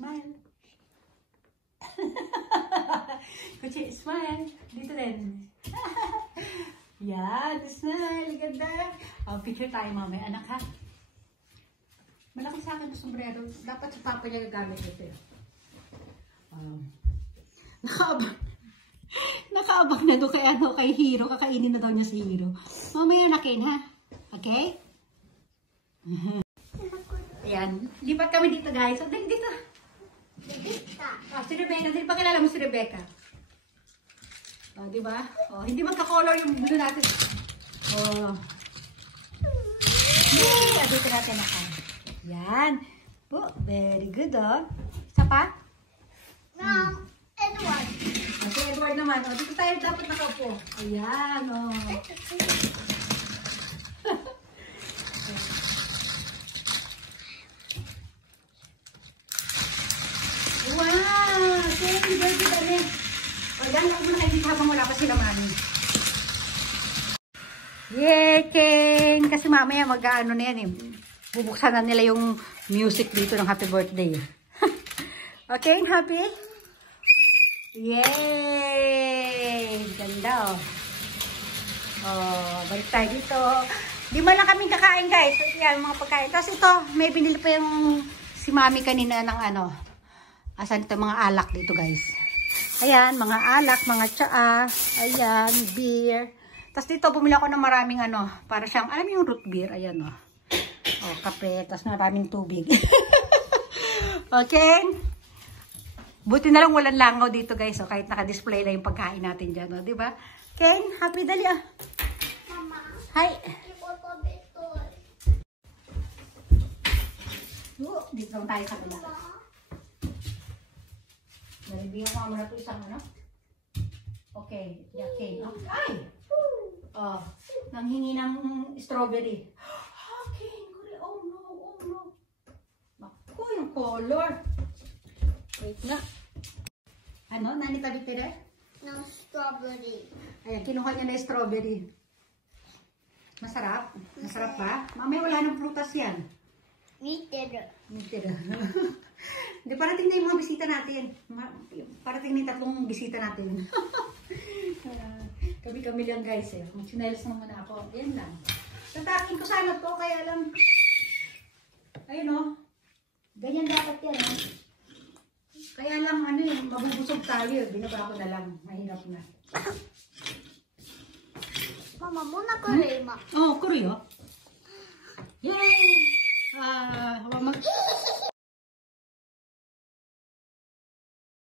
Smile. Kuchi, smile. Dito din. Yan, smile. Ganda. Picture tayo mamaya. Anak ha? Malaki sa akin yung sombrero. Dapat sa papa niya gagamit ito. Nakaabang na doon kay Hero. Kakainin na daw niya si Hero. Mamaya nakin ha? Okay? Ayan. Lipat kami dito guys. So, dito. Si Rebecca. Hindi pa kilala mo si Rebecca. Diba? Hindi magka-color yung blue natin. Dito natin ako. Yan. Very good Isa pa? Edward. Si Edward naman. Dito tayo dapat nakaupo. Ayan. Wow! Thank you, baby, dami. Dahil ako muna kayo dito habang wala pa sila mami. Yay, King! Kasi mamaya mag-ano na yan bubuksan na nila yung music dito ng happy birthday. Okay, happy? Yay! Ganda balik tayo dito. Di man lang kami kakain guys. So, yan, mga pagkain. Tapos ito, may binili pa yung si mami kanina ng asan ito mga alak dito guys. Ayan, mga alak, mga tsaa. Ayan, beer. Tapos dito, bumili ako ng maraming para siyang, alam mo yung root beer. Ayan kape. Tapos maraming tubig. Okay? Buti na lang walang langaw dito guys. Kahit naka-display lang yung pagkain natin dyan. Diba? Ken, happy dali Mama. Hi. Dito lang tayo sa kabila. Nalibigyan ko muna ito isang Okay. Yakin. Ay! Nanghingi ng strawberry. Okay. Oh no. Naku, yung color. Wait nga. Nani tabi tira? No strawberry. Ayan, kinuha niya na yung strawberry. Masarap? Masarap ba? Mamaya wala ng prutas yan. Tira. Hindi, parating na yung mga bisita natin. Parating na yung 3 bisita natin. Kami lang guys Mag-chinelas naman ako. Yan lang. Tatakin ko sana to, kaya lang. Ayun ganyan dapat yan Kaya lang mabubusog tayo. Binaba ko na lang. Mahirap na. Mama, muna kurema. Kuryo. Yay!